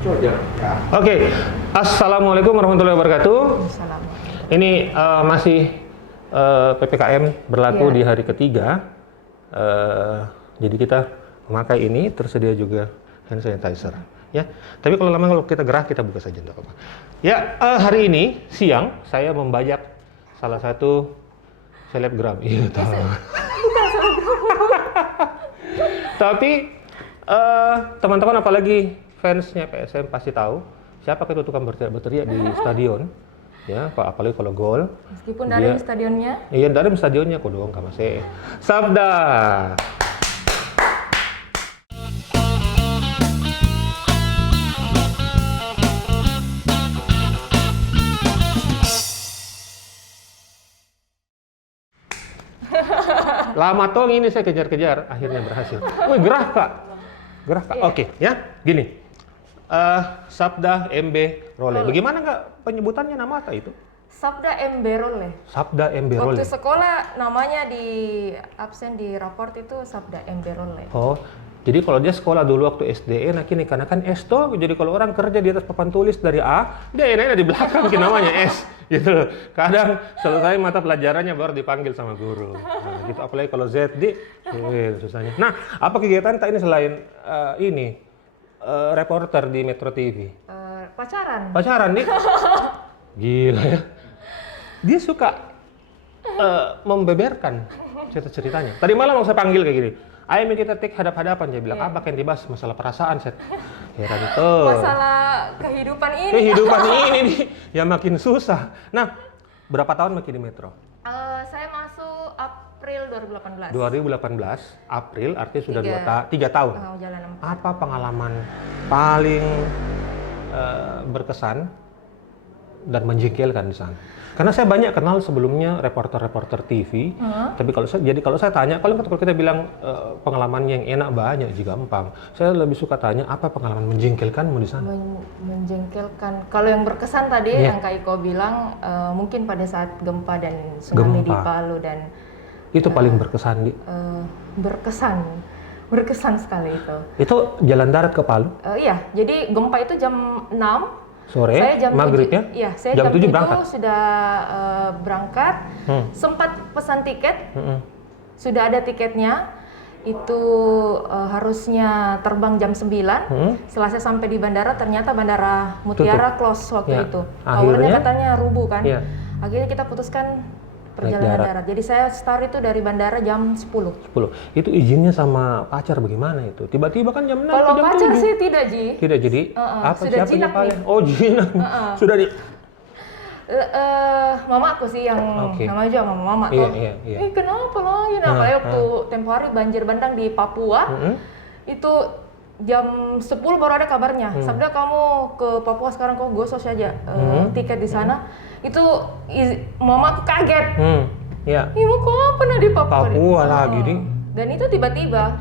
Ya. Oke, Assalamualaikum warahmatullahi wabarakatuh. Ini masih PPKM berlaku di hari ketiga. Jadi kita memakai ini, tersedia juga hand sanitizer. Ya, tapi kalau kita gerah kita buka saja, tidak apa-apa. Ya, hari ini siang saya membajak salah satu selebgram. Iya tahu. Tapi teman-teman apalagi fansnya PSM pasti tahu siapa itu tukang berteriak di stadion, ya, apalagi kalau gol. Meskipun dari stadionnya. Iya, dari stadionnya kok dong, kamu sih. Sabda. Lama toh ini saya kejar-kejar, akhirnya berhasil. Wih, gerah kak. Oke, ya, gini. Sabda MB Role. Bagaimana nggak penyebutannya nama apa itu? Sabda MB Role. Sabda MB Role. Waktu sekolah namanya di absen di raport itu Sabda MB Role. Oh, jadi kalau dia sekolah dulu waktu SD, nah kini karena kan S toh, jadi kalau orang kerja di atas papan tulis dari A, dia enak di belakang namanya S, gitu. Kadang selesai mata pelajarannya baru dipanggil sama guru. Nah, gitu apalagi kalau Z, susahnya. Nah, apa kegiatan tak ini selain reporter di Metro TV? Pacaran nih? Gila ya. Dia suka membeberkan cerita-ceritanya. Tadi malam mau saya panggil kayak gini. Ayo kita take hadap-hadapan, dia bilang, apa yang dibahas masalah perasaan, Set. Heran itu. Masalah kehidupan ini. Kehidupan ini nih, ya makin susah. Nah, berapa tahun makin di Metro? Saya masuk April 2018. 2018, April, artinya sudah 3 tahun. Jalan 4. Apa pengalaman paling berkesan dan menjengkelkan di sana? Karena saya banyak kenal sebelumnya reporter-reporter TV, tapi kalau saya tanya, kalau kita bilang pengalaman yang enak banyak, jika gampang, saya lebih suka tanya apa pengalaman menjengkelkanmu di sana? Menjengkelkan. Kalau yang berkesan tadi, yang Kak Iko bilang, mungkin pada saat gempa dan tsunami di Palu dan itu paling berkesan, Di? Berkesan sekali itu. Itu jalan darat ke Palu? Iya, jadi gempa itu jam 6. Sore, saya jam maghrib 7, ya? Iya, saya jam 7 7 berangkat? Sudah berangkat, sempat pesan tiket, sudah ada tiketnya, itu harusnya terbang jam 9, setelah saya sampai di bandara, ternyata Bandara Mutiara close waktu itu. Powernya katanya rubuh kan, akhirnya kita putuskan perjalanan darat. Jadi saya start itu dari bandara jam 10. Itu izinnya sama pacar bagaimana itu? Tiba-tiba kan jam 6 Kalau jam pacar 7. sih tidak, Ji. Tidak jadi? Apa sudah siapa jinak paling? Oh, jinak. Sudah di... Mama aku sih yang namanya juga mama tuh. Iya. Kenapa lagi? Apalagi waktu tempo hari banjir bandang di Papua, itu jam 10 baru ada kabarnya. Sabda kamu ke Papua sekarang, kau gosok saja tiket di sana. Itu mama aku kaget. Iya. Ibu kok pernah di Papua? Papua lagi nih. Dan itu tiba-tiba.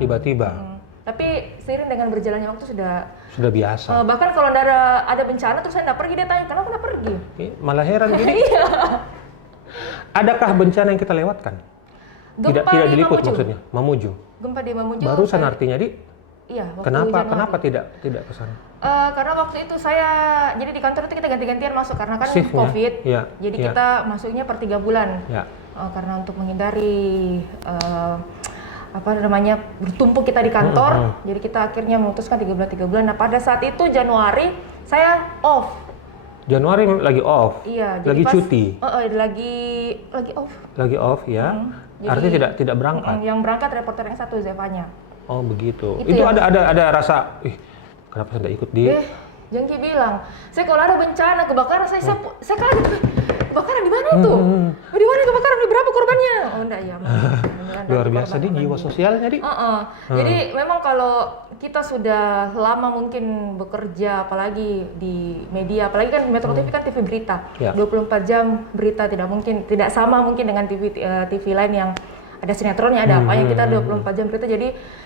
Tapi seiring dengan berjalannya waktu sudah biasa. bahkan kalau ada bencana terus saya nggak pergi, dia tanya kenapa nggak pergi. Malah heran gini. Adakah bencana yang kita lewatkan? Tidak diliput maksudnya, Mamuju. Gempa di Mamuju. Barusan artinya, Di? Iya. Kenapa tidak ke sana? Karena waktu itu jadi di kantor itu kita ganti-gantian masuk karena kan Shift-nya. COVID. Jadi kita masuknya per 3 bulan. Karena untuk menghindari bertumpuk kita di kantor. Jadi kita akhirnya memutuskan 3 bulan. Nah, pada saat itu Januari saya off. Januari lagi off. Iya, lagi cuti. Lagi off. Lagi off ya. Artinya tidak berangkat. Yang berangkat reporter yang satu, Zevanya. Oh, begitu. Itu ada rasa, kenapa saya tidak ikut di? Jengki bilang, saya kalau ada bencana kebakaran saya kaget. Kebakaran di mana itu? Di mana kebakaran? Berapa korbannya? Oh, enggak ya. Luar biasa di jiwa sosialnya, Di. Jadi memang kalau kita sudah lama mungkin bekerja, apalagi di media, apalagi kan Metro TV kan TV berita, 24 jam berita, tidak sama mungkin dengan TV lain yang ada sinetronnya, ada apa yang kita 24 jam berita. Jadi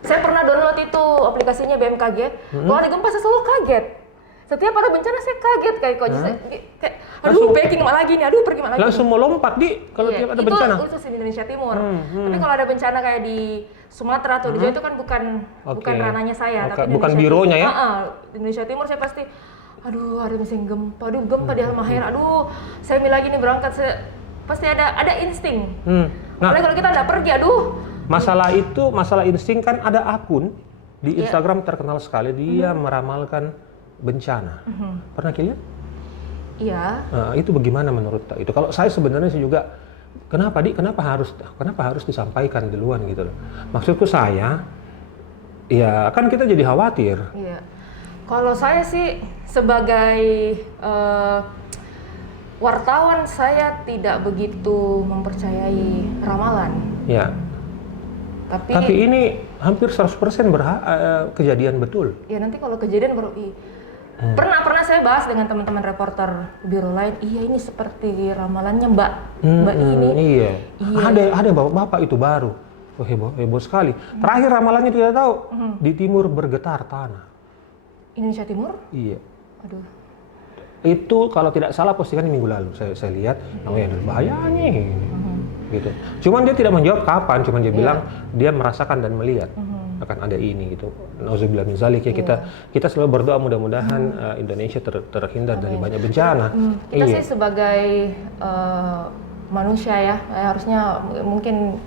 saya pernah download itu aplikasinya BMKG. Kalau ada gempa saya selalu kaget. Setiap ada bencana saya kaget kayak aduh packing lagi nih, pergi lagi. Langsung mau lompat, Di, kalau tiap ada bencana. Itu khusus di Indonesia Timur. Tapi kalau ada bencana kayak di Sumatera atau di Jawa itu kan bukan ranahnya saya, tapi bukan bironya ya? Indonesia Timur saya pasti, aduh ada mesin gempa, aduh gempa di Halmahera, aduh saya lagi nih berangkat, pasti ada insting. Nah, kalau kita nggak pergi, aduh. Masalah insting kan ada akun di Instagram terkenal sekali, dia meramalkan bencana. Pernah lihat? Iya. Nah, itu bagaimana menurut itu? Kalau saya sebenarnya sih juga, kenapa harus disampaikan duluan gitu loh. Maksudku saya, ya kan kita jadi khawatir. Iya. Kalau saya sih sebagai wartawan, saya tidak begitu mempercayai ramalan. Ya. Tapi ini hampir 100% kejadian betul. Ya nanti kalau kejadian baru pernah saya bahas dengan teman-teman reporter biro lain. Iya ini seperti ramalannya Mbak ini. Iya. Ada bapak itu baru. Oh, heboh sekali. Terakhir ramalannya tidak tahu. Di timur bergetar tanah. Indonesia Timur? Iya. Aduh. Itu kalau tidak salah postingan minggu lalu. Saya lihat. Oh ya bahayanya. Gitu. Cuman dia tidak menjawab kapan. Cuman dia bilang dia merasakan dan melihat. Akan ada ini gitu. Nauzubillah min zalik ya, kita selalu berdoa mudah-mudahan Indonesia terhindar dari banyak bencana. Kita sih sebagai manusia ya harusnya mungkin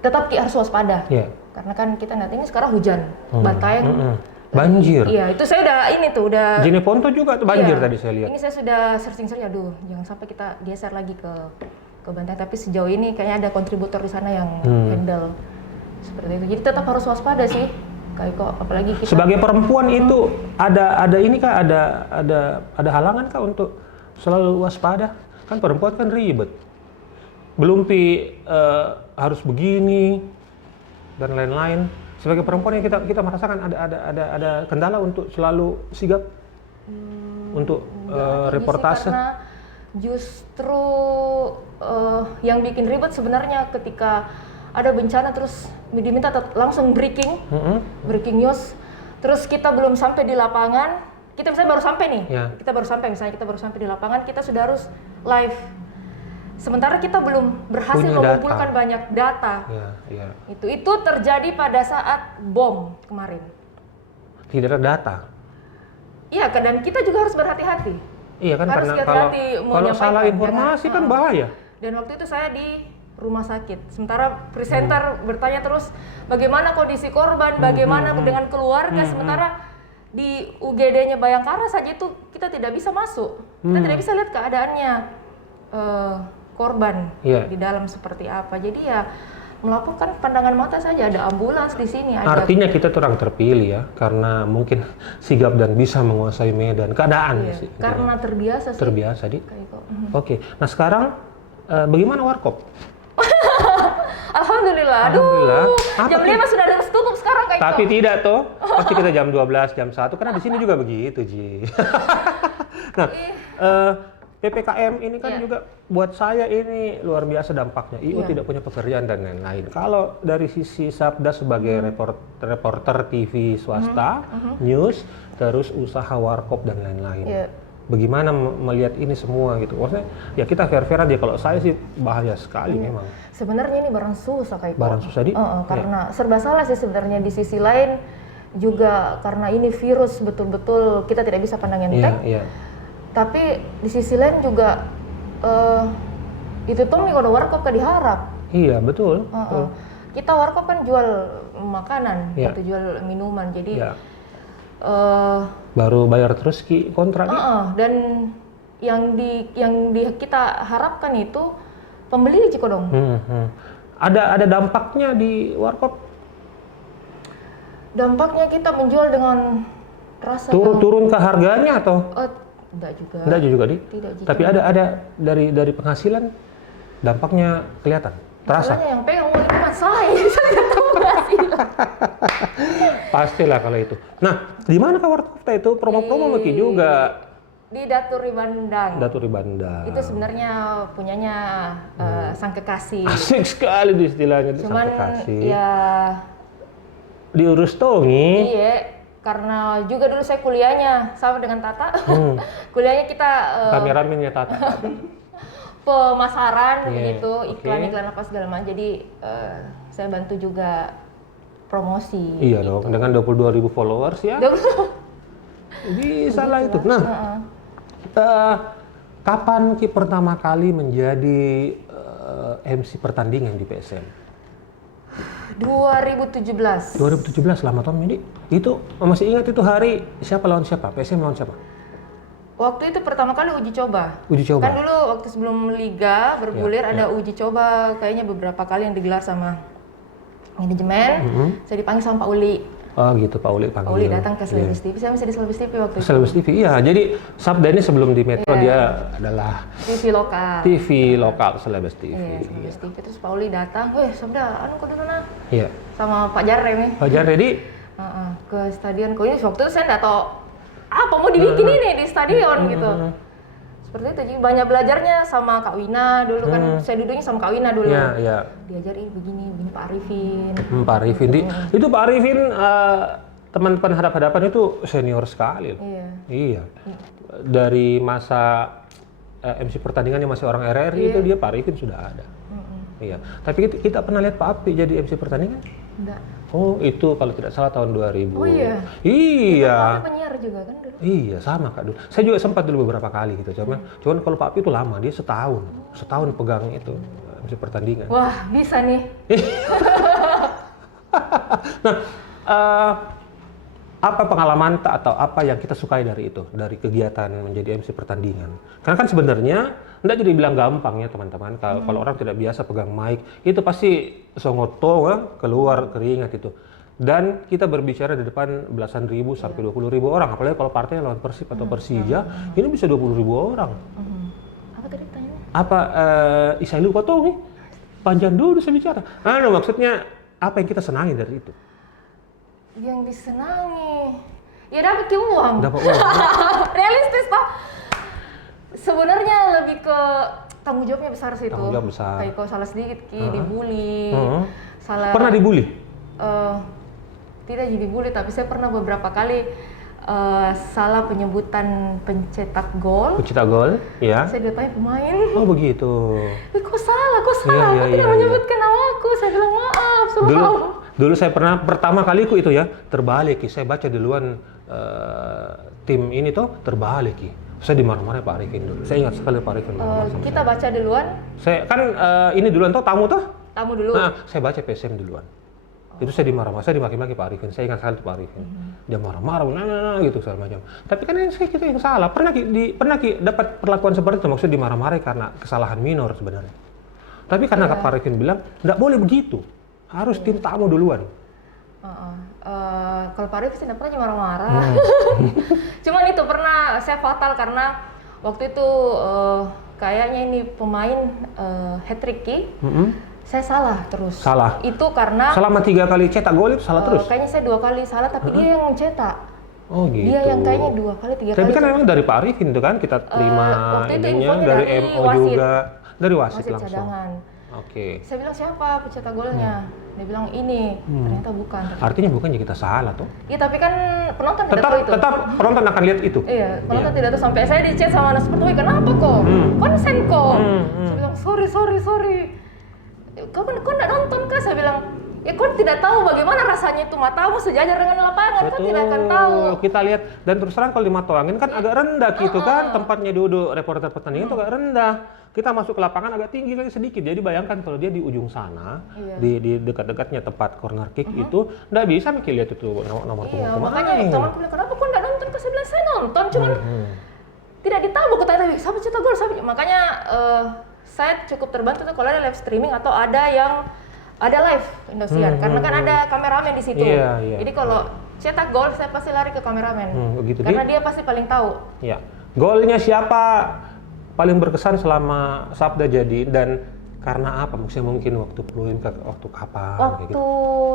tetap harus waspada. Karena kan kita nanti ini sekarang hujan, Bantaeng, banjir. Iya, itu saya udah Jeneponto juga tuh banjir tadi saya lihat. Ini saya sudah searching, aduh jangan sampai kita geser lagi ke Bantaeng, tapi sejauh ini kayaknya ada kontributor di sana yang handle seperti itu. Jadi tetap harus waspada sih. Kayak kok apalagi kita sebagai perempuan itu ada ini kah, ada halangan kah untuk selalu waspada? Kan perempuan kan ribet. Belum harus begini dan lain-lain. Sebagai perempuan yang kita merasakan ada kendala untuk selalu sigap untuk reportase. Karena justru yang bikin ribet sebenarnya ketika ada bencana terus diminta langsung breaking news, terus kita belum sampai di lapangan, kita misalnya baru sampai nih, kita baru sampai di lapangan, kita sudah harus live. Sementara kita belum berhasil mengumpulkan banyak data. Itu terjadi pada saat bom kemarin. Tidak ada data. Iya, dan kita juga harus berhati-hati. Iya kan, harus karena kalau salah informasi kan bahaya. Dan waktu itu saya di rumah sakit. Sementara presenter bertanya terus bagaimana kondisi korban, bagaimana dengan keluarga. Sementara di UGD-nya Bayangkara saja itu kita tidak bisa masuk. Kita tidak bisa lihat keadaannya korban di dalam seperti apa. Jadi ya melakukan pandangan mata saja, ada ambulans di sini. Artinya kita kurang terpilih ya, karena mungkin sigap dan bisa menguasai medan keadaan. Iya, karena terbiasa sih. Terbiasa di. Oke. Nah sekarang bagaimana warkop? Alhamdulillah. Jam 5 sudah harus tutup sekarang kayak Tapi tidak toh. Pasti kita jam 12, jam 1 karena di sini juga begitu, Ji. Nah, PPKM ini kan juga buat saya ini luar biasa dampaknya. IO tidak punya pekerjaan dan lain-lain. Kalau dari sisi Sabda sebagai reporter TV swasta, news, terus usaha warkop dan lain-lain. Bagaimana melihat ini semua gitu? Maksudnya ya kita fair-fair aja. Kalau saya sih bahaya sekali memang. Sebenarnya ini barang susah kayak barang susah di? Karena serba salah sih sebenarnya. Di sisi lain juga karena ini virus betul-betul kita tidak bisa pandang enteng. Tapi di sisi lain juga itu toh kalau warkop kan diharap. Iya betul. Kita warkop kan jual makanan, atau jual minuman, jadi baru bayar terus kontrak. Dan yang kita harapkan itu pembeli di Cikodong. Ada dampaknya di warkop? Dampaknya kita menjual dengan rasa turun ke harganya atau? Enggak juga di. Tapi ada dari penghasilan dampaknya kelihatan, terasa. Masalahnya yang pegang uang itu kan saya tidak tahu penghasilan. Pastilah kalau itu. Nah, di mana Kak warkop itu promo-promo mungkin juga? Di Daturi Bandang. Itu sebenarnya punyanya sang kekasih. Asik sekali di istilahnya. Cuman sang kekasih. Ya diurus Tongi. Iya. Karena juga dulu saya kuliahnya sama dengan Tata, kuliahnya kita kameramennya Tata, pemasaran begitu, iklan apa segala macam. Jadi saya bantu juga promosi. Iya gitu. dong, dengan 22.000 followers ya. Bisa lah itu. Nah, kapan Ki pertama kali menjadi MC pertandingan di PSM? 2017. 2017, lama tahun ini. Itu masih ingat itu hari siapa lawan siapa? PSM lawan siapa? Waktu itu pertama kali uji coba. Uji coba. Kan dulu waktu sebelum liga bergulir ada uji coba, kayaknya beberapa kali yang digelar sama manajemen. Saya dipanggil sama Pak Uli. Oh gitu, Pak Uli panggil. Pak Uli datang ke Celebes TV. Saya masih di Celebes TV waktu itu. Celebes TV, iya. Jadi Sabda ini sebelum di Metro dia adalah TV lokal. TV lokal Celebes TV. Iya, Celebes TV. Terus Pak Uli datang, Sabda, kok di mana? Iya. Sama Pak Jarre nih. Pak Jarre di ke stadion. Kok ini waktu itu saya nggak tahu apa mau dibikin ini di stadion gitu. Seperti itu, jadi banyak belajarnya sama Kak Wina dulu kan, saya duduknya sama Kak Wina dulu. Iya. Diajarin begini Pak Arifin. Pak Arifin, itu Pak Arifin teman-teman hadap-hadapan itu senior sekali loh. Iya. Dari masa MC pertandingannya masih orang RRI itu dia Pak Arifin sudah ada. Iya. Tapi kita pernah lihat Pak Api jadi MC pertandingan? Enggak. Oh itu kalau tidak salah tahun 2000. Oh iya? Iya. Kita penyiar juga kan dulu? Iya sama Kak dulu. Saya juga sempat dulu beberapa kali gitu. Cuman kalau Pak Api itu lama, dia setahun pegang itu MC pertandingan. Wah bisa nih. Nah, apa pengalaman atau apa yang kita sukai dari itu, dari kegiatan menjadi MC pertandingan? Karena kan sebenarnya enggak jadi bilang gampang ya teman-teman. Kalau orang tidak biasa pegang mic, itu pasti songoto keluar keringat itu. Dan kita berbicara di depan belasan ribu sampai 20.000 orang. Apalagi kalau partai lawan Persib atau Persija, ini bisa 20.000 orang. Apa tadi tanya? Apa saya lupa tuh nih? Panjang dulu saya bicara. Maksudnya apa yang kita senangi dari itu? Yang disenangi, ya dapat uang. Dapat uang. Realistis toh. Sebenarnya lebih ke tanggung jawabnya besar sih itu. Tanggung jawab besar. Kayak kalau salah sedikit dibully. Salah. Pernah dibully? Tidak jadi dibully, tapi saya pernah beberapa kali salah penyebutan pencetak gol. Pencetak gol, ya. Saya ditanya pemain. Oh begitu. Kok salah? Kok tidak menyebutkan nama aku? Saya bilang maaf. Dulu saya pernah pertama kali itu ya terbalik. Saya baca duluan tim ini tuh terbalik. Saya dimarah-marah Pak Arifin dulu. Saya ingat sekali Pak Arifin marah-marah sama kita saya. baca duluan. Saya kan ini duluan tuh tamu tuh. Tamu dulu. Nah, saya baca PSM duluan. Itu saya dimarah-marah, saya dimaki-maki Pak Arifin. Saya ingat sekali Pak Arifin. Dia marah-marah, gitu segala macam. Tapi kan kita yang salah. Pernah dapat perlakuan seperti itu, maksudnya dimarah-marah karena kesalahan minor sebenarnya. Tapi karena Pak Arifin bilang, nggak boleh begitu. Harus tim tamu duluan. Kalau Pak Arifin tidak pernah marah-marah. Cuman itu pernah saya fatal karena waktu itu kayaknya ini pemain hat-trick. Saya salah terus. Salah? Itu karena selama 3 kali cetak gol itu salah terus? Kayaknya saya 2 kali salah, tapi dia yang mencetak. Oh gitu. Dia yang kayaknya 2 kali, 3 kali. Tapi kan memang dari Pak Arifin itu kan kita terima ininya dari MO wasit. Juga. Dari wasit langsung? Cadangan. Oke. Saya bilang siapa pencetak golnya? Dia bilang ini, ternyata bukan. Artinya bukan ya kita salah tuh? Iya tapi kan penonton tidak tahu itu. Tetap penonton akan lihat itu? Iya, penonton tidak tahu. Sampai saya di chat sama anak seperti kenapa kok? Konsen kok? Saya bilang sorry. Kau nggak nonton kah? Saya bilang, ya kau tidak tahu bagaimana rasanya itu matamu sejajar dengan lapangan. Betul. Kau tidak akan tahu. Kita lihat, dan terus terang kalau di Matoangin kan agak rendah gitu kan, tempatnya duduk reporter pertandingan itu agak rendah. Kita masuk ke lapangan agak tinggi lagi sedikit. Jadi bayangkan kalau dia di ujung sana, di dekat-dekatnya tempat corner kick itu, nggak bisa mikir lihat itu nomor punggung pemain. Makanya temanku bilang, kenapa kau nggak nonton? Saya bilang, saya nonton, cuman tidak ditahu. Kata siapa cetak gol? Makanya saya cukup terbantu tuh kalau ada live streaming atau ada yang ada live Indosiar, karena kan ada kameramen di situ. Jadi kalau cetak gol saya pasti lari ke kameramen, karena dia pasti paling tahu. Iya. Golnya siapa paling berkesan selama Sabda jadi, dan karena apa? Maksudnya mungkin waktu peluin waktu kapan? Waktu gitu.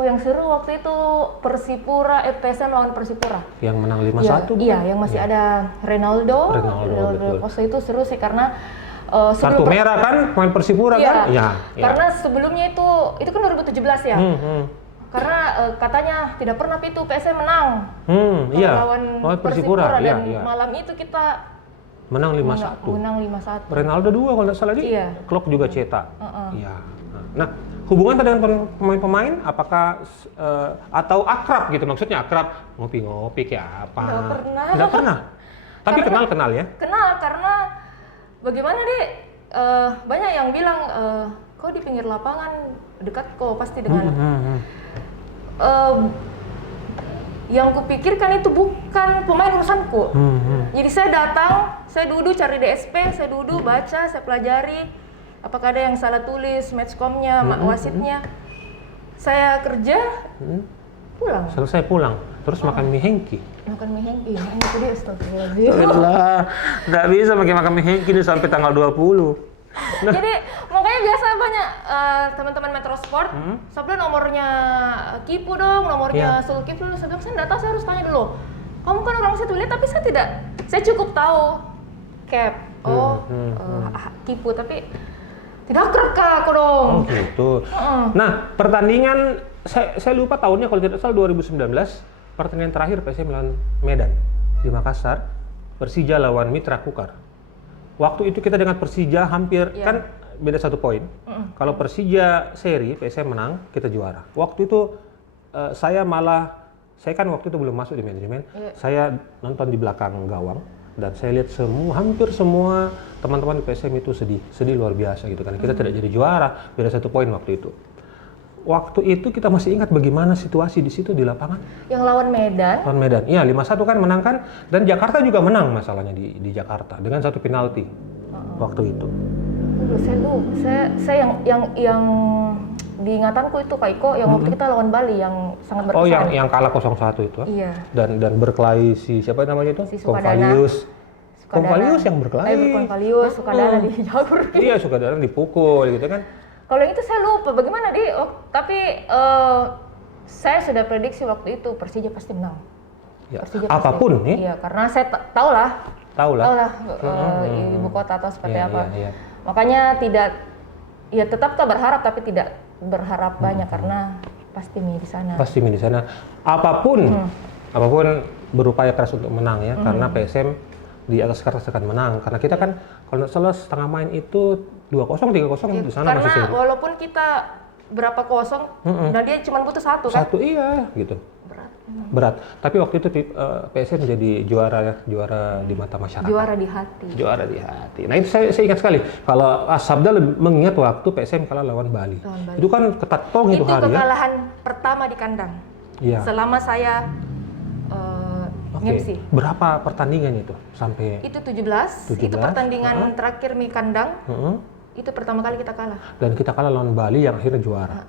Yang seru waktu itu Persipura, PSM lawan Persipura. Yang menang 5-1? Iya, yang masih ada Ronaldo Poso itu seru sih karena kartu merah kan pemain Persipura kan? Iya. Karena sebelumnya itu kan 2017 ya. Karena katanya tidak pernah itu PSM menang. Lawan Persipura dan malam itu kita menang 5-1. Menang 5-1. Ronaldo 2 kalau nggak salah klub juga cetak. Iya. Nah, hubungan dengan pemain-pemain? Apakah atau akrab gitu? Maksudnya akrab ngopi-ngopi kayak apa? Nggak pernah. Nggak pernah. Tapi kenal ya? Kenal karena bagaimana deh? Banyak yang bilang kok di pinggir lapangan dekat kok pasti dengan. Yang kupikirkan itu bukan pemain urusanku. Jadi saya datang, saya duduk cari DSP, saya duduk baca, saya pelajari apakah ada yang salah tulis, matchcom-nya, wasitnya. Saya kerja, pulang. Selesai pulang, terus makan mie hengki. Makan mie hengki, itu dia astagfirullahaladzim. Alhamdulillah, nggak bisa makan mie hengki nih sampai tanggal 20. Nah. Jadi makanya biasa banyak teman-teman Metro Sport, sebelum nomornya Kipu dong, nomornya Zulkifli, saya bilang saya nggak tahu, saya harus tanya dulu. Kamu kan orang situ lihat, tapi saya tidak, saya cukup tahu Cap, Kipu, tapi tidak akrab aku dong. Oh gitu. Nah pertandingan, saya lupa tahunnya kalau tidak salah 2019, pertandingan terakhir PSM lawan Medan di Makassar, Persija lawan Mitra Kukar. Waktu itu kita dengan Persija hampir kan beda 1 poin. Kalau Persija seri, PSM menang, kita juara. Waktu itu saya kan waktu itu belum masuk di manajemen. Saya nonton di belakang gawang dan saya lihat hampir semua teman-teman di PSM itu sedih luar biasa gitu kan. Kita tidak jadi juara, beda 1 poin waktu itu. Waktu itu kita masih ingat bagaimana situasi di situ di lapangan. Yang lawan Medan. Lawan Medan, iya 5-1 kan menang kan, dan Jakarta juga menang masalahnya di Jakarta dengan 1 penalti waktu itu. Saya yang diingatanku itu Kak Iko, yang waktu kita lawan Bali yang sangat berkesan. Oh yang kalah 0-1 itu? Iya. Dan berkelahi siapa namanya itu? Si Konvalius yang berkelahi. Konvalius, Sukadana dijabur. Iya, Sukadana dipukul gitu kan. Kalau itu saya lupa bagaimana tapi saya sudah prediksi waktu itu Persija pasti menang. Ya, apapun nih. Iya, karena saya tahu lah ibu kota atau seperti apa. Iya. Makanya tetap berharap tapi tidak berharap banyak karena pasti di sana. Pasti di sana. Apapun berupaya keras untuk menang ya, karena PSM di atas kertas akan menang. Karena kita kan kalau salah setengah main itu 2-0, 3-0 di sana masih seri. Karena walaupun kita berapa kosong, dan dia cuma butuh 1 kan? 1 iya gitu. Berat. Tapi waktu itu PSM menjadi juara di mata masyarakat. Juara di hati. Juara di hati. Nah itu saya ingat sekali. Kalau Sabda mengingat waktu PSM kalah lawan Bali. Itu kan ketat tong itu hari ya. Itu kekalahan pertama di kandang. Iya. Selama saya MC. Berapa pertandingan itu sampai? Itu 17. Itu pertandingan terakhir di kandang. Itu pertama kali kita kalah. Dan kita kalah lawan Bali yang akhirnya juara.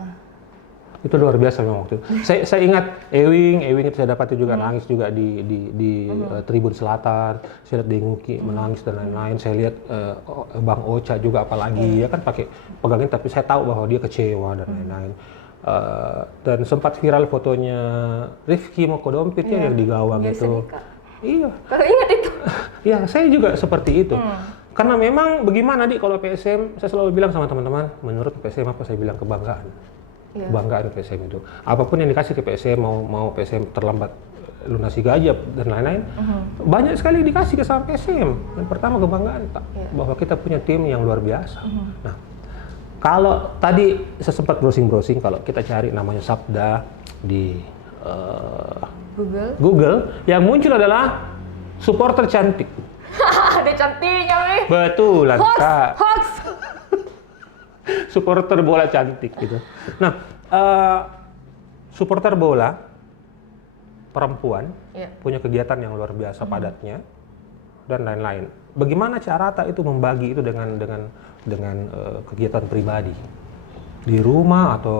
Itu luar biasa memang waktu itu. Saya ingat Ewing itu saya dapati juga nangis juga di Tribun Selatan. Saya lihat Denguki menangis dan lain-lain. Saya lihat Bang Ocha juga apalagi ya kan pakai pegangin, tapi saya tahu bahwa dia kecewa dan lain-lain. Dan sempat viral fotonya Rifki Mokodompit ya yang di gawang itu. Iya. Kalau ingat itu. Iya, saya juga seperti itu. Karena memang bagaimana kalau PSM, saya selalu bilang sama teman-teman, menurut PSM apa saya bilang kebanggaan. Kebanggaan PSM itu. Apapun yang dikasih ke PSM, mau PSM terlambat lunasi gaji dan lain-lain, banyak sekali dikasih ke sama PSM. Yang pertama kebanggaan bahwa kita punya tim yang luar biasa. Nah, kalau tadi saya sempat browsing kalau kita cari namanya Sabda di Google, yang muncul adalah supporter cantik. Ada cantiknya nih. Betul, Kak. Hoax. Supporter bola cantik gitu. Nah, supporter bola perempuan punya kegiatan yang luar biasa padatnya dan lain-lain. Bagaimana cara itu membagi itu dengan kegiatan pribadi di rumah atau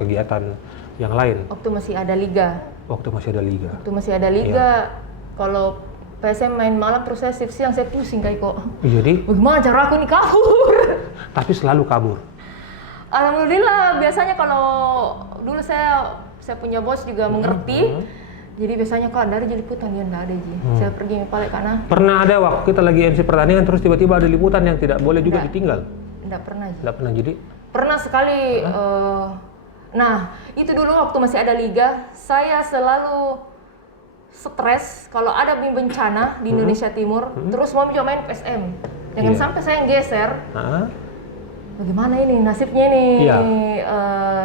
kegiatan yang lain? Waktu masih ada liga. Kalau PSM main malam terus saya shift siang, saya pusing Kak Iko. Jadi? Bagaimana cara aku ini kabur? Tapi selalu kabur? Alhamdulillah, biasanya kalau dulu saya punya bos juga mengerti. Jadi biasanya Kak, dari jadi liputan dia enggak ada Ji. Saya pergi balik karena pernah ada waktu kita lagi MC pertandingan terus tiba-tiba ada liputan yang tidak boleh juga ditinggal? Enggak pernah Ji. Enggak pernah jadi? Pernah sekali. Nah, itu dulu waktu masih ada liga, saya selalu stres kalau ada bencana di Indonesia Timur, terus mau main PSM. Jangan sampai saya geser. bagaimana ini nasibnya nih Iya.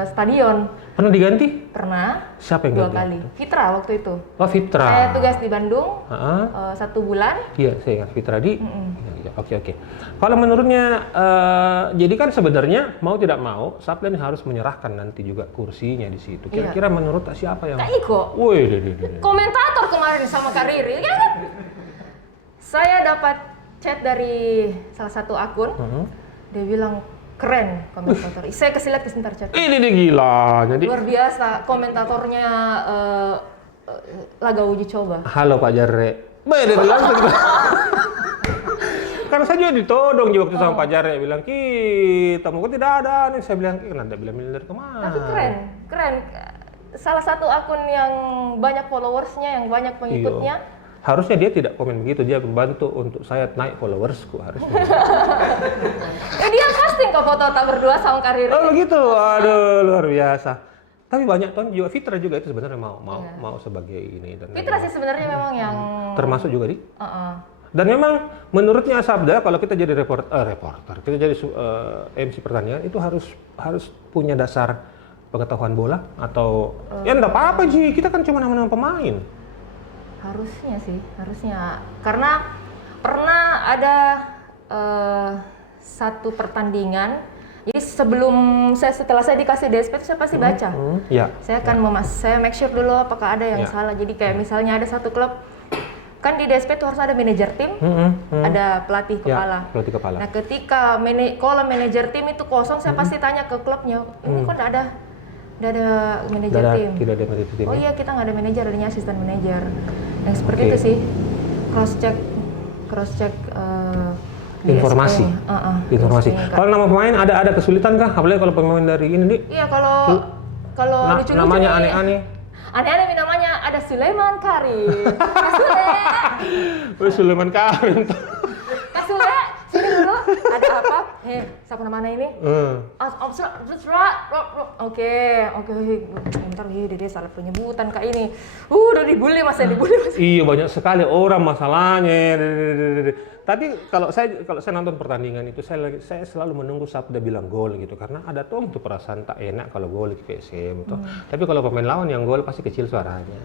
stadion. Pernah diganti? Pernah. Siapa yang 2 ganti? kali. Fitra waktu itu. Oh, Fitra. Saya tugas di Bandung Heeh. 1 bulan. Iya, saya ingat Fitra di. Iya, oke. Kalau menurutnya, jadi kan sebenarnya mau tidak mau, Saplen harus menyerahkan nanti juga kursinya di situ. Kira-kira menurut siapa yang? Kak Iko. Wih, Komentator kemarin sama Kak Riri, kan? Saya dapat chat dari salah satu akun. Dia bilang keren komentator. Saya kasih lihat sebentar chat. Ini dia gila. Jadi Luar biasa komentatornya laga uji coba. halo Pak Jarre. Dia langsung. Karena saya juga ditodong juga waktu sama Pak Jarre, bilang kita mau tidak ada nih. Saya bilang Anda bilang dari kemana? Tapi keren. Salah satu akun yang banyak followersnya, yang banyak pengikutnya. Iya. Harusnya dia tidak komen begitu, dia membantu untuk saya naik followersku harusnya. Dia posting ke foto tak berdua sama Kak Riri. Oh begitu, aduh luar biasa. Tapi banyak tuh juga Fitra juga itu sebenarnya mau sebagai ini dan Fitra sih sebenarnya memang yang termasuk juga di. Dan memang menurutnya Sabda kalau kita jadi reporter, kita jadi MC pertandingan itu harus punya dasar pengetahuan bola atau ya enggak apa-apa Ji, kita kan cuma nama-nama pemain. Harusnya. Karena pernah ada satu pertandingan. Jadi setelah saya dikasih DSP itu saya pasti baca. Ya. Saya akan saya make sure dulu apakah ada yang salah. Jadi kayak misalnya ada satu klub, kan di DSP itu harus ada manajer tim, ada pelatih kepala. Pelatih kepala. Nah ketika kalau manajer tim itu kosong, saya pasti tanya ke klubnya, ini kok nggak ada manajer tim. Tidak ada manajer tim. Oh iya, kita nggak ada manajer, adanya asisten manajer. Yang seperti itu sih, cross check informasi. Informasi. Kalau nama pemain ada kesulitan kah? Apalagi kalau pemain dari ini nih. Iya, kalau lucu-lucu namanya nih, aneh-aneh. Aneh-aneh namanya ada Sulaiman Karim. Sulaiman Karim. Kak Sule, sini dulu. Ada apa? Siapa namanya ini? Oke. Bentar, dia salah penyebutan Kak ini. Udah dibully masa. Iya, banyak sekali orang masalahnya. Tapi kalau saya nonton pertandingan itu saya selalu menunggu Sabda bilang gol gitu karena ada tuh perasaan tak enak kalau gol di PSM itu. Tapi kalau pemain lawan yang gol pasti kecil suaranya.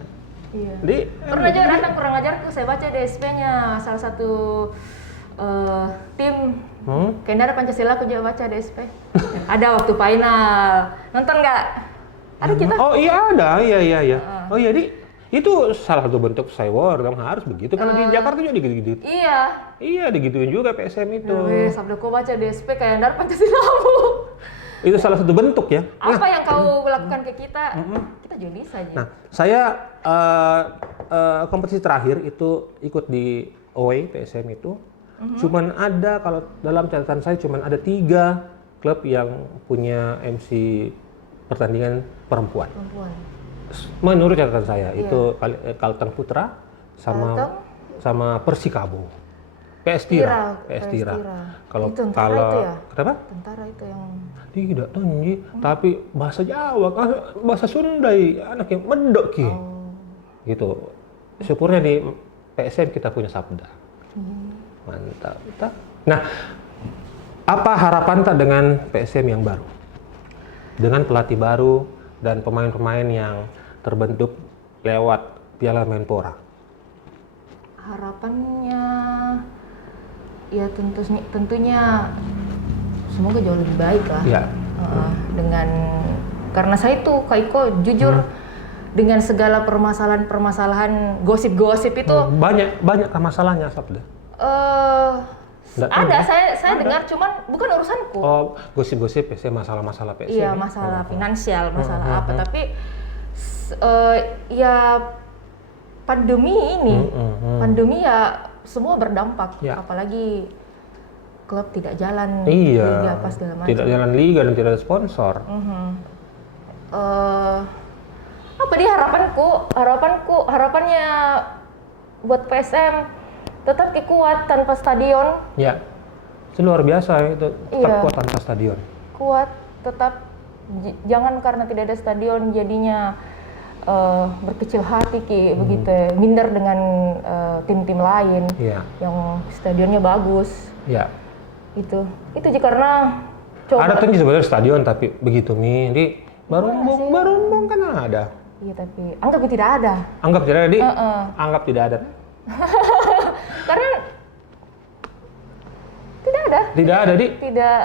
Iya. Jadi pernah juga datang kurang ajarku, saya baca DSP-nya salah satu tim Kendara Pancasila, aku juga baca DSP. Ada waktu final. Nonton nggak? Ada kita. Oh iya ada, iya. Oh iya itu salah satu bentuk cyber dong, harus begitu karena di Jakarta juga gitu. Iya digituin juga PSM itu. Sabda kau baca DSP kayak Kendara Pancasila. Itu salah satu bentuk ya. Apa yang kau lakukan ke kita? Kita juga bisa aja. Nah, saya kompetisi terakhir itu ikut di away PSM itu. Cuman ada, kalau dalam catatan saya cuman ada 3 klub yang punya MC pertandingan perempuan. Menurut catatan saya itu Kalteng Putra sama Persikabo. PS Tira. Kalau kenapa? Tentara itu yang tidak tinggi, tapi bahasa Jawa, bahasa Sunda, anak yang medok ki. Gitu. Syukurnya di PSM kita punya Sabda. Mantap. Nah, apa harapan tak dengan PSM yang baru? Dengan pelatih baru dan pemain-pemain yang terbentuk lewat Piala Menpora. Harapannya ya tentunya semoga jauh lebih baik lah. Ya. Karena saya itu Kak Iko jujur dengan segala permasalahan gosip-gosip itu banyak masalahnya Sabda. Ada, saya dengar cuman bukan urusanku. Oh, gosip-gosip PSM, masalah-masalah PSM. Iya, masalah finansial, masalah apa, tapi ya pandemi ini, ya semua berdampak, apalagi klub tidak jalan, liga apa segala macam. Tidak jalan liga dan tidak ada sponsor. Apa dia harapannya buat PSM tetap kuat tanpa stadion. Ya, itu luar biasa itu, tetap kuat tanpa stadion. Kuat, tetap jangan karena tidak ada stadion jadinya berkecil hati begitu, minder dengan tim-tim lain yang stadionnya bagus. Ya. Itu karena Coba. Ada tuh sebenarnya stadion tapi begitu Mi, di Barumbung kan ada. Iya tapi anggap tidak ada. Anggap tidak ada, Di. Anggap tidak ada. Karena tidak ada. Tidak ada, Di. Tidak.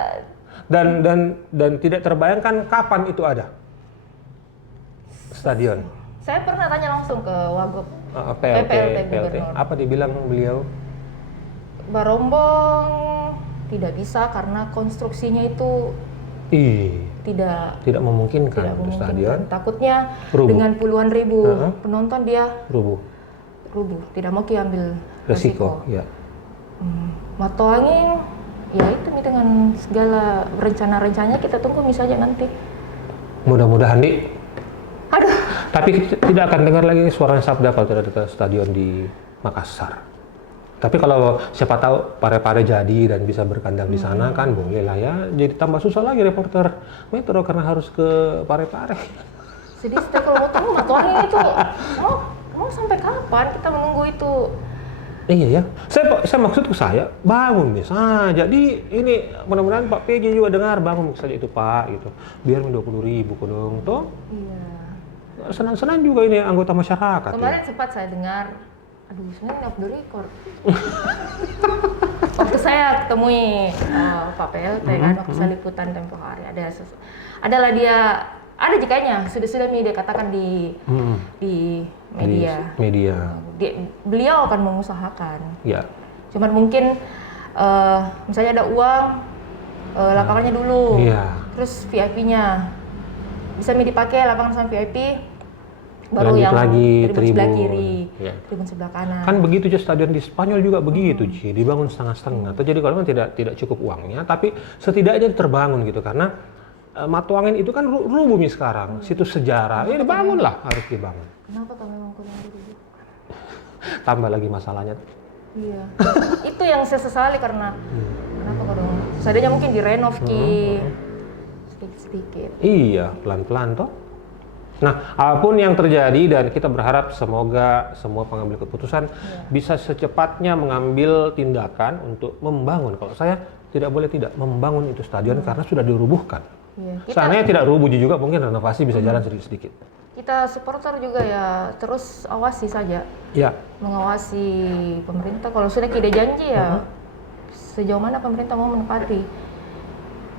Dan tidak terbayangkan kapan itu ada. Stadion. Saya pernah tanya langsung ke Wagub PLT. Gubernur. Apa dibilang beliau? Barombong tidak bisa karena konstruksinya itu tidak memungkinkan untuk stadion. Takutnya Rubuh. dengan puluhan ribu penonton dia rubuh. Tidak mau ambil Resiko. Ya. Matoangin ya itu nih dengan segala rencana-rencananya kita tunggu misalnya nanti. Mudah-mudahan, Di. Aduh. Tapi tidak akan dengar lagi suara Sabda kalau tidak ada stadion di Makassar. Tapi kalau siapa tahu Pare-Pare jadi dan bisa berkandang di sana kan boleh lah ya. Jadi tambah susah lagi reporter Metro karena harus ke Pare-Pare. Jadi setiap kalau mau tunggu Matoangin itu mau sampai kapan kita menunggu itu? Iya ya. Saya maksud ke saya bangun nih saja. Jadi ini mudah-mudahan Pak PJ juga dengar bangun saja itu Pak gitu. Biar 20.000 kok dong toh. Iya. Senang-senang juga ini anggota masyarakat. Kemarin ya. sempat saya dengar, aduh sebenarnya off the record. Waktu saya ketemui Pak PLT kan, waktu saya liputan Tempo Hari, adalah dia, ada jikanya, sudah dia katakan di media. Di media. Beliau akan mengusahakan. Ya. Cuman mungkin misalnya ada uang, lapangannya dulu, terus VIP-nya bisa dipakai lapangan sama VIP. Baru lanjut yang lagi tribun sebelah kiri, tribun sebelah kanan. Kan begitu aja stadion di Spanyol juga begitu, Ci. Dibangun setengah-setengah. Jadi kalau memang tidak cukup uangnya, tapi setidaknya terbangun gitu karena Matoangin itu kan rubuh sekarang, situs sejarah. Ya dibangun lah, harus dibangun. Kenapa kami memang kurang dulu? Tambah lagi masalahnya. Iya. Itu yang saya sesali karena kenapa kalau seadanya mungkin direnov sedikit-sedikit. Iya, pelan-pelan toh. Nah, apapun yang terjadi dan kita berharap semoga semua pengambil keputusan bisa secepatnya mengambil tindakan untuk membangun. Kalau saya tidak boleh tidak membangun itu stadion karena sudah dirubuhkan. Iya, seandainya tidak rubuh juga mungkin renovasi bisa jalan sedikit-sedikit. Kita supporter juga ya terus awasi saja. Ya. Mengawasi pemerintah kalau sudah tidak janji ya sejauh mana pemerintah mau menepati.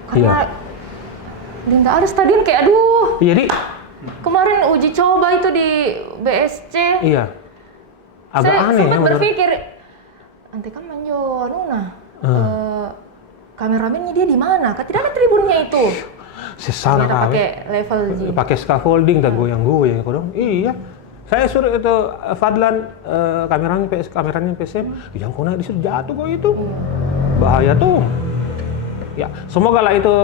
Karena tidak ada stadion kayak aduh. Jadi kemarin uji coba itu di BSC. Iya. Agak saya aneh sempat ya. berpikir, nanti kan manjo kameramennya dia di mana? Kan tidak ada tribunnya itu. Sesana kami. Pakai level G. Pakai scaffolding dan goyang-goyang dong. Iya. Saya suruh itu Fadlan kameranya PSM, yang kena di situ jatuh kok itu. Bahaya tuh. Ya, semoga lah itu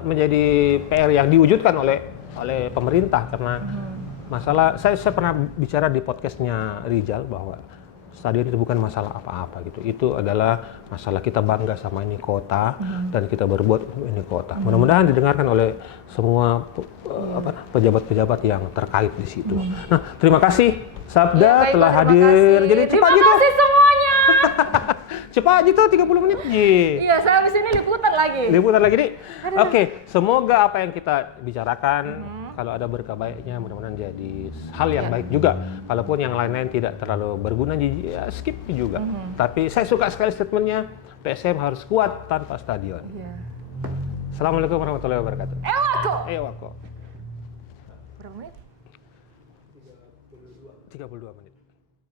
menjadi PR yang diwujudkan oleh pemerintah karena masalah saya pernah bicara di podcastnya Rizal bahwa stadion itu bukan masalah apa-apa gitu. Itu adalah masalah kita bangga sama ini kota dan kita berbuat untuk ini kota. Mudah-mudahan didengarkan oleh semua pejabat-pejabat yang terkait di situ. Nah, terima kasih Sabda telah hadir. Jadi cepat gitu. Terima kasih semuanya. Cepat gitu 30 menit. Iya, saya habis ini liputan lagi. Nih. Oke, semoga apa yang kita bicarakan kalau ada berkah baiknya mudah-mudahan jadi hal yang baik juga. Kalaupun yang lain-lain tidak terlalu berguna ya skip juga. Tapi saya suka sekali statementnya PSM harus kuat tanpa stadion. Assalamualaikum warahmatullahi wabarakatuh. Ewako. Berapa menit? 32 menit.